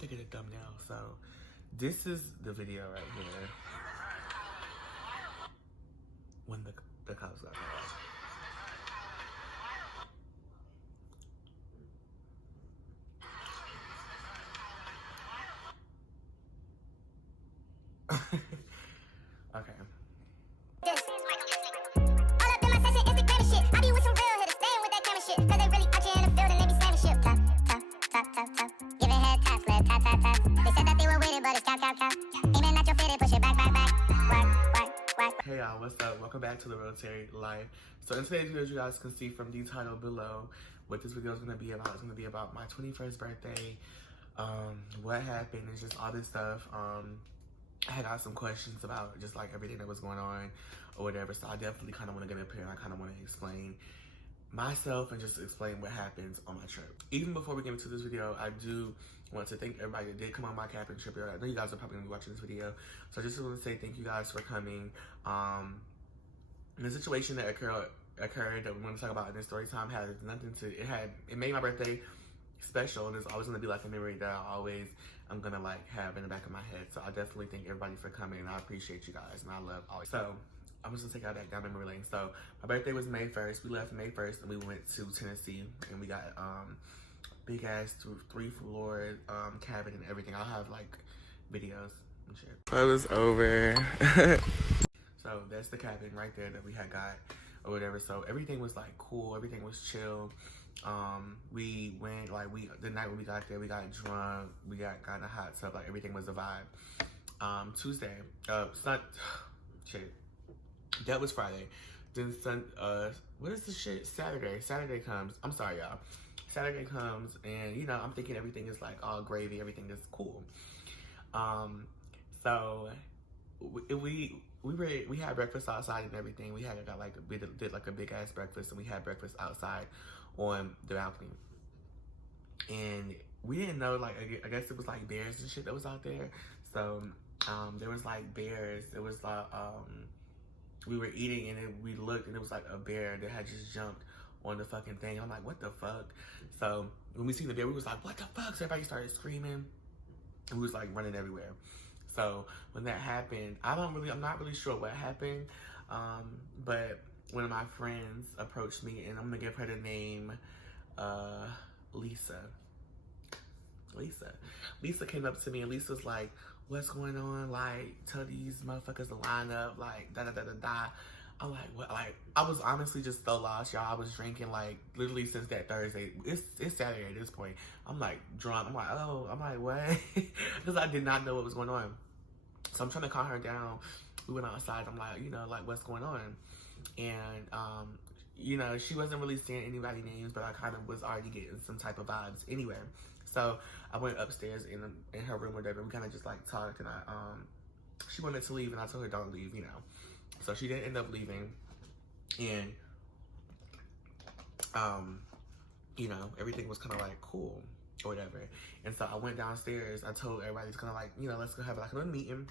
to get a thumbnail. So this is the video right here when the cops got called. Okay. Hey y'all, what's up? Welcome back to the Rotary Life. So in today's video, you guys can see from the title below what this video is going to be about. It's going to be about my 21st birthday, what happened, and just all this stuff. I had got some questions about just like everything that was going on or whatever, so I definitely kind of want to get up here and I kind of want to explain myself and just explain what happens on my trip. Even before we get into this video, I do want to thank everybody that did come on my camping trip. I know you guys are probably gonna be watching this video, so I just want to say thank you guys for coming. The situation that occurred that we want to talk about in this story time has nothing to, it made my birthday special, and it's always gonna be like a memory that I'm gonna like have in the back of my head. So I definitely thank everybody for coming, and I appreciate you guys, and I love always. So I'm just gonna take y'all back down memory lane. So my birthday was May 1st. We left May 1st and we went to Tennessee, and we got big ass 3-floor cabin and everything. I'll have like videos and shit. It was over. So that's the cabin right there that we had got or whatever. So everything was like cool, everything was chill. We went like the night when we got there, we got drunk, we got in a hot tub, like everything was a vibe. Tuesday, shit. That was Friday. Then what is this shit? Saturday comes. I'm sorry, y'all. Saturday comes, and you know, I'm thinking everything is like all gravy, everything is cool. So we had breakfast outside and everything. We did like a big ass breakfast, and we had breakfast outside on the balcony. And we didn't know, like, I guess it was like bears and shit that was out there. So there was like bears. It was like we were eating, and then we looked, and it was like a bear that had just jumped on the fucking thing. I'm like, what the fuck? So when we seen the bear, we was like, what the fuck? So everybody started screaming, and we was like running everywhere. So when that happened, I'm not really sure what happened, but one of my friends approached me, and I'm gonna give her the name Lisa. Lisa came up to me, and Lisa was like, what's going on? Like, tell these motherfuckers to line up, like, da-da-da-da-da. I'm like, what? Like, I was honestly just so lost, y'all. I was drinking, like, literally since that Thursday. It's Saturday at this point. I'm, like, drunk. I'm like, oh. I'm like, what? Because I did not know what was going on. So I'm trying to calm her down. We went outside. I'm like, you know, like, what's going on? And, you know, she wasn't really saying anybody's names, but I kind of was already getting some type of vibes anyway. So I went upstairs in her room or whatever. We kind of just like talked, and she wanted to leave, and I told her don't leave, you know. So she didn't end up leaving, and you know, everything was kind of like cool or whatever. And so I went downstairs. I told everybody it's kind of like, you know, let's go have like a little meeting.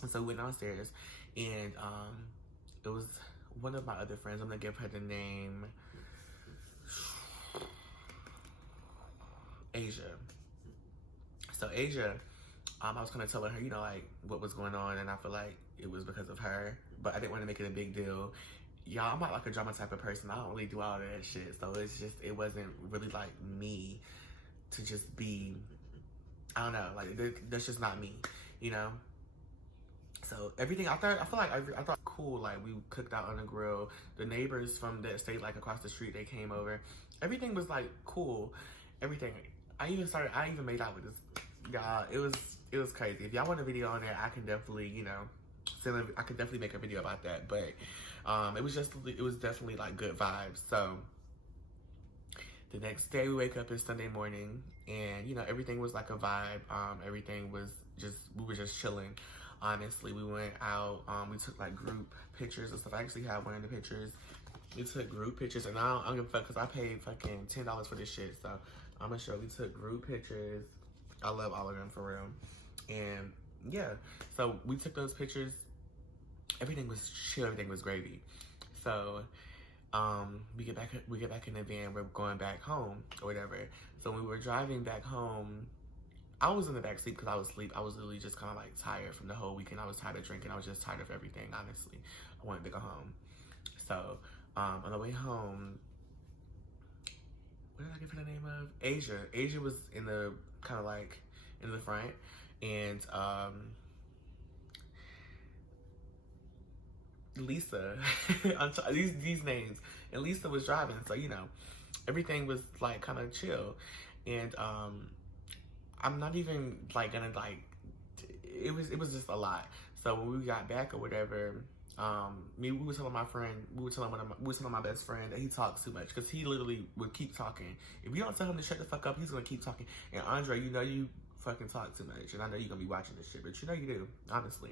And so we went downstairs, and it was one of my other friends. I'm gonna give her the name Asia. So Asia, I was kind of telling her, you know, like what was going on, and I feel like it was because of her, but I didn't want to make it a big deal. Y'all, I'm not like a drama type of person. I don't really do all of that shit. So it wasn't really like me to just be, I don't know, like that's just not me, you know? So everything, I thought cool, like we cooked out on the grill. The neighbors from that state, like across the street, they came over. Everything was like cool, everything. I even made out with this, y'all. It was crazy. If y'all want a video on there, I can definitely, you know, I could definitely make a video about that. But it was definitely like good vibes. So the next day we wake up, it's Sunday morning, and you know, everything was like a vibe. Everything was we were just chilling. Honestly, we went out, we took like group pictures and stuff. I actually have one of the pictures. We took group pictures, and I don't give a fuck because I paid fucking $10 for this shit. So I'm gonna show we took group pictures. I love all of them for real. And yeah, so we took those pictures. Everything was chill, everything was gravy. So we get back in the van, we're going back home or whatever. So when we were driving back home, I was in the back seat because I was asleep. I was literally just kind of like tired from the whole weekend. I was tired of drinking. I was just tired of everything, honestly. I wanted to go home. So, on the way home, what did I give her the name of? Asia. Asia was in the, kind of like, in the front. And, Lisa, these names. And Lisa was driving, so, you know, everything was, like, kind of chill. And, I'm not even, like, gonna, like, it was just a lot. So when we got back or whatever, we were telling my friend, we were telling my best friend that he talks too much, because he literally would keep talking. If you don't tell him to shut the fuck up, he's gonna keep talking. And Andre, you know you fucking talk too much, and I know you're gonna be watching this shit, but you know you do, honestly.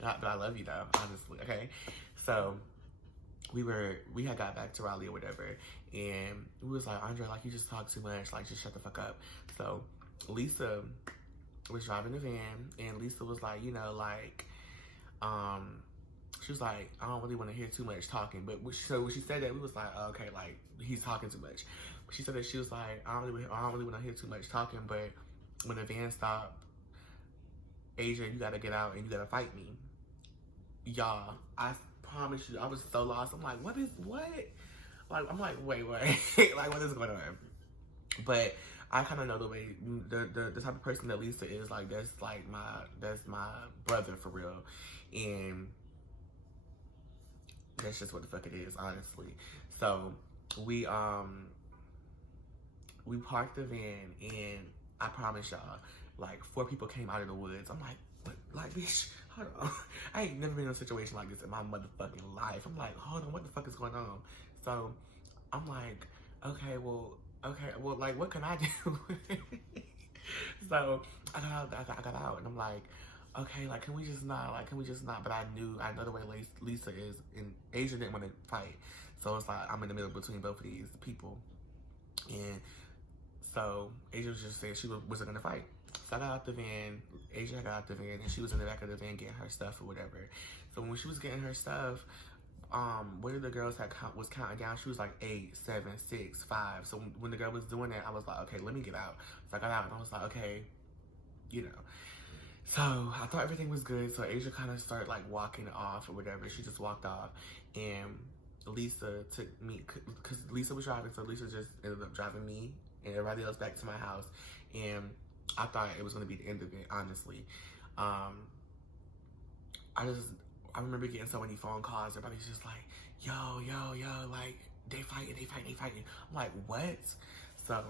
But I love you though, honestly, okay? So we had got back to Raleigh or whatever, and we was like, Andre, like, you just talk too much, like, just shut the fuck up. So Lisa was driving the van, and Lisa was like, you know, like, she was like, I don't really want to hear too much talking. But so when she said that, we was like, oh, okay, like, he's talking too much. But she said that she was like, I don't really want to hear too much talking, but when the van stopped, Asia, you gotta get out and you gotta fight me. Y'all, I promise you, I was so lost. I'm like, what? Like, I'm like, wait, like, what is going on? But I kind of know the way, the type of person that Lisa is. Like, that's my brother for real. And that's just what the fuck it is, honestly. So we parked the van, and I promise y'all, like, 4 people came out of the woods. I'm like, what? Like, bitch, hold on. I ain't never been in a situation like this in my motherfucking life. I'm like, hold on, what the fuck is going on? So I'm like, okay, well, like, what can I do? So I got out, and I'm like, okay, like, can we just not? But I know the way Lisa is, and Asia didn't want to fight. So it's like, I'm in the middle between both of these people. And so Asia was just saying she wasn't gonna fight. So I got out the van, Asia got out the van, and she was in the back of the van getting her stuff or whatever. So when she was getting her stuff, one of the girls was counting down. She was like 8, 7, 6, 5. So when the girl was doing that, I was like, okay, let me get out. So I got out, and I was like, okay, you know. So I thought everything was good. So Asia kind of started like walking off or whatever. She just walked off, and Lisa took me, because Lisa was driving, so Lisa just ended up driving me and everybody else back to my house. And I thought it was going to be the end of it, honestly. I remember getting so many phone calls. Everybody's just like, yo, like, they fighting. I'm like, what? So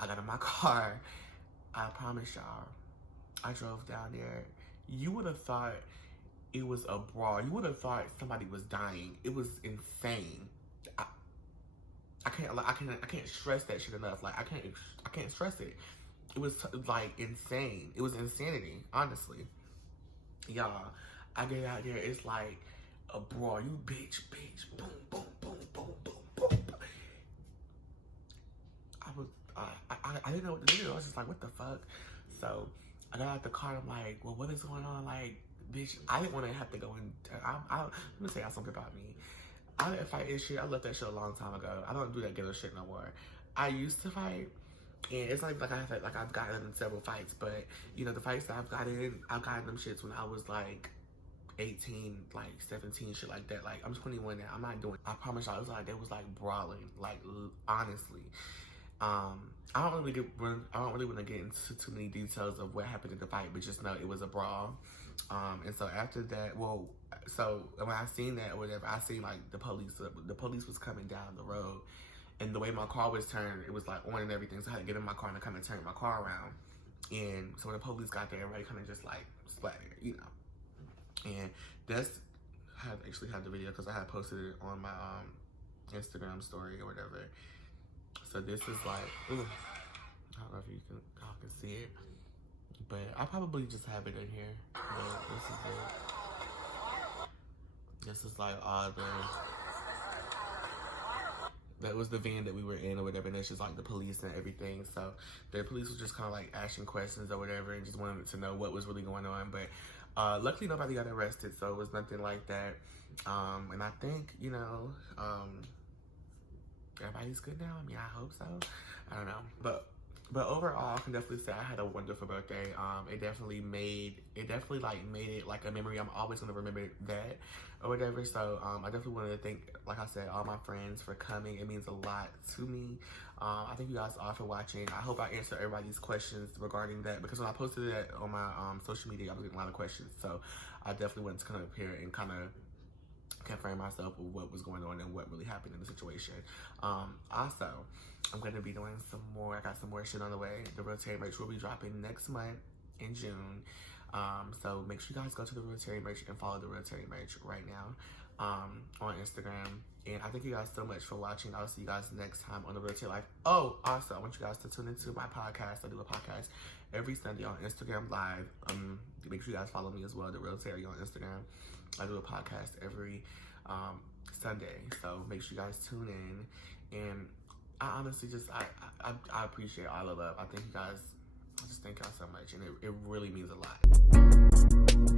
I got in my car. I promise y'all, I drove down there. You would have thought it was a brawl. You would have thought somebody was dying. It was insane. I can't stress that shit enough. Like, I can't stress it. It was like insane. It was insanity, honestly. Y'all, I get out there, it's like a brawl. You bitch, boom, boom, boom, boom, boom, boom. I didn't know what to do. I was just like, what the fuck? So I got out the car, I'm like, well, what is going on? Like, bitch, I didn't want to have to go in. Let me tell y'all something about me. I didn't fight this shit. I left that shit a long time ago. I don't do that ghetto shit no more. I used to fight, and it's like I've gotten in several fights, but you know, the fights that I've gotten them shits when I was like 18, like 17, shit like that. Like, I'm 21 now. I'm not doing. I promise y'all, it was like they was like brawling. Like, honestly, I don't really want to get into too many details of what happened in the fight, but just know it was a brawl. And so after that, so when I seen that or whatever, I seen like the police was coming down the road, and the way my car was turned, it was like on and everything. So I had to get in my car and kind of turn my car around. And so when the police got there, everybody kind of just like splattered, you know. And I actually had the video because I had posted it on my Instagram story or whatever. So this is like, ooh, I don't know if y'all can see it, but I probably just have it in here. But this is it. This is like all that was the van that we were in or whatever, and it's just like the police and everything. So the police was just kind of like asking questions or whatever, and just wanted to know what was really going on. But luckily nobody got arrested, so it was nothing like that. And I think, you know, everybody's good now. I mean, I hope so. I don't know. But But overall, I can definitely say I had a wonderful birthday. It definitely made it like a memory. I'm always gonna remember that or whatever. So I definitely wanted to thank, like I said, all my friends for coming. It means a lot to me. I thank you guys all for watching. I hope I answered everybody's questions regarding that, because when I posted that on my social media, I was getting a lot of questions. So I definitely wanted to come up here and kind of confirm myself with what was going on and what really happened in the situation. Also, I'm going to be doing some more. I got some more shit on the way. The Rotary merch will be dropping next month in June. So make sure you guys go to the Rotary merch and follow the Rotary merch right now on Instagram. And I thank you guys so much for watching. I'll see you guys next time on the Rotary Life. Oh, also, I want you guys to tune into my podcast. I do a podcast every Sunday on Instagram Live. Make sure you guys follow me as well, the Rotary on Instagram. I do a podcast every Sunday, so make sure you guys tune in. And I honestly just, I appreciate all the love. I thank you guys, I just thank y'all so much, and it really means a lot.